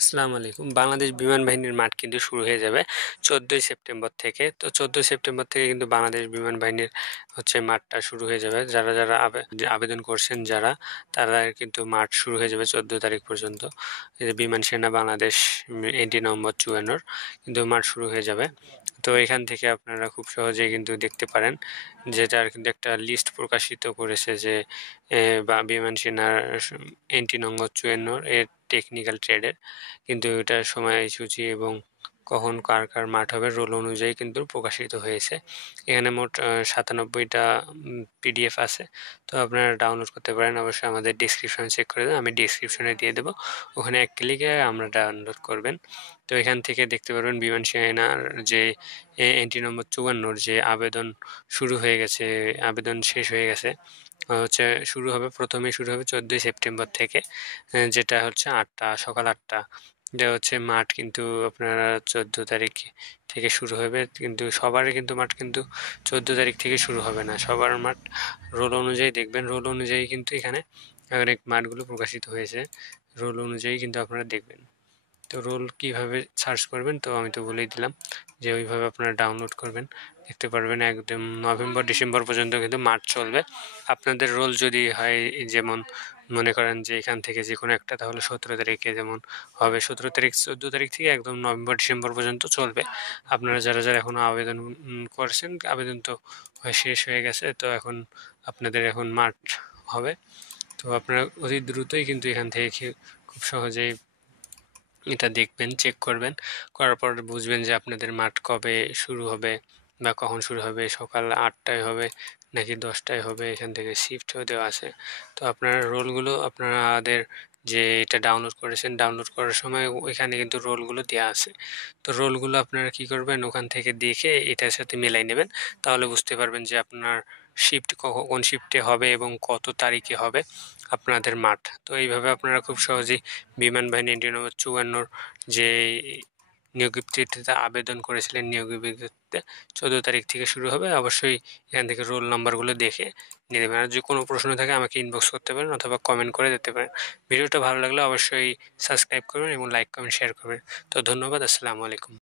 আসসালামু আলাইকুম। বাংলাদেশ বিমান বাহিনীর মাঠ কিন্তু শুরু হয়ে যাবে ১৪ই সেপ্টেম্বর থেকে। তো ১৪ই সেপ্টেম্বর থেকে কিন্তু বাংলাদেশ বিমান বাহিনীর মাঠটা শুরু হয়ে যাবে। যারা আবেদন করছেন তারা কিন্তু মাঠ শুরু হয়ে যাবে ১৪ তারিখ পর্যন্ত। এই যে বিমান সেনা বাংলাদেশ এনটি নম্বর ৫৪ কিন্তু মাঠ শুরু হয়ে যাবে। তো এখান থেকে আপনারা খুব সহজেই কিন্তু দেখতে পারেন, যেটার কিন্তু একটা লিস্ট প্রকাশিত করেছে যে বা বিমান সেনার এনটি নম্বর ৫৪ এর টেকনিক্যাল ট্রেডের কিন্তু এটার সময়সূচি এবং কখন কার মাঠ হবে রোল অনুযায়ী কিন্তু প্রকাশিত হয়েছে। এখানে মোট ৯৭টা পিডিএফ আছে। তো আপনারা ডাউনলোড করতে পারেন। অবশ্যই আমাদের ডেসক্রিপশনে চেক করে দেবেন, আমি ডেসক্রিপশনে দিয়ে দেবো। ওখানে এক ক্লিকে আমরা ডাউনলোড করবেন। তো এখান থেকে দেখতে পারবেন বিমান সেনার যে এনটি নম্বর ৫৪ যে আবেদন শুরু হয়ে গেছে, আবেদন শেষ হয়ে গেছে। প্রথমেই শুরু হবে ১৪ই সেপ্টেম্বর থেকে, যেটা হচ্ছে সকাল ৮টা। এটা মাঠ কিন্তু আপনারা ১৪ তারিখ থেকে শুরু হবে, কিন্তু সবারই কিন্তু মাঠ কিন্তু ১৪ তারিখ থেকে শুরু হবে না। সবার মাঠ রোল অনুযায়ী দেখবেন। রোল অনুযায়ী কিন্তু এখানে অনেক মাঠগুলো প্রকাশিত হয়েছে। রোল অনুযায়ী কিন্তু আপনারা দেখবেন। তো রোল কিভাবে সার্চ করবেন, তো আমি তো বলেই দিলাম যে ওইভাবে আপনারা ডাউনলোড করবেন, দেখতে পারবেন। একদম নভেম্বর ডিসেম্বর পর্যন্ত কিন্তু মাঠ চলবে। আপনাদের রোল যদি হয়, যেমন মনে করেন যে এখান থেকে যে কোনো একটা, তাহলে ১৭ তারিখে যেমন হবে ১৭ তারিখ ১৪ তারিখ থেকে একদম নভেম্বর ডিসেম্বর পর্যন্ত চলবে। আপনারা যারা এখনও আবেদন করেছেন, আবেদন তো শেষ হয়ে গেছে, তো আপনাদের এখন মাঠ হবে। তো আপনারা অতি দ্রুতই কিন্তু এখান থেকে খুব সহজেই এটা দেখবেন, চেক করবেন। করার পর বুঝবেন যে আপনাদের মাঠ কবে শুরু হবে বা কখন শুরু হবে। সকাল ৮টায় হবে নাকি ১০টায় হবে, এখান থেকে শিফটও দেওয়া আছে। তো আপনারা রোলগুলো আপনাদের যে এটা ডাউনলোড করেছেন, ডাউনলোড করার সময় ওইখানে কিন্তু রোলগুলো দেওয়া আছে। তো রোলগুলো আপনারা কি করবেন, ওখান থেকে দেখে এটার সাথে মেলাই নেবেন। তাহলে বুঝতে পারবেন যে আপনার শিফট কোন শিফটে হবে এবং কত তারিখে হবে আপনাদের মাঠ। তো এইভাবে আপনারা খুব সহজেই বিমান বাহিনী এনটি নম্বর ৫৪ যে নিয়োগ বিজ্ঞপ্তিতে আবেদন করেছিলেন, নিয়োগ বিজ্ঞপ্তিতে ১৪ তারিখ থেকে শুরু হবে। অবশ্যই এখান থেকে রোল নাম্বারগুলো দেখে নিয়ে নেবেন। আর যদি কোনো প্রশ্ন থাকে আমাকে ইনবক্স করতে পারেন অথবা কমেন্ট করে দিতে পারেন। ভিডিওটা ভালো লাগলে অবশ্যই সাবস্ক্রাইব করবেন এবং লাইক কমেন্ট শেয়ার করবেন। তো ধন্যবাদ। আসসালামু আলাইকুম।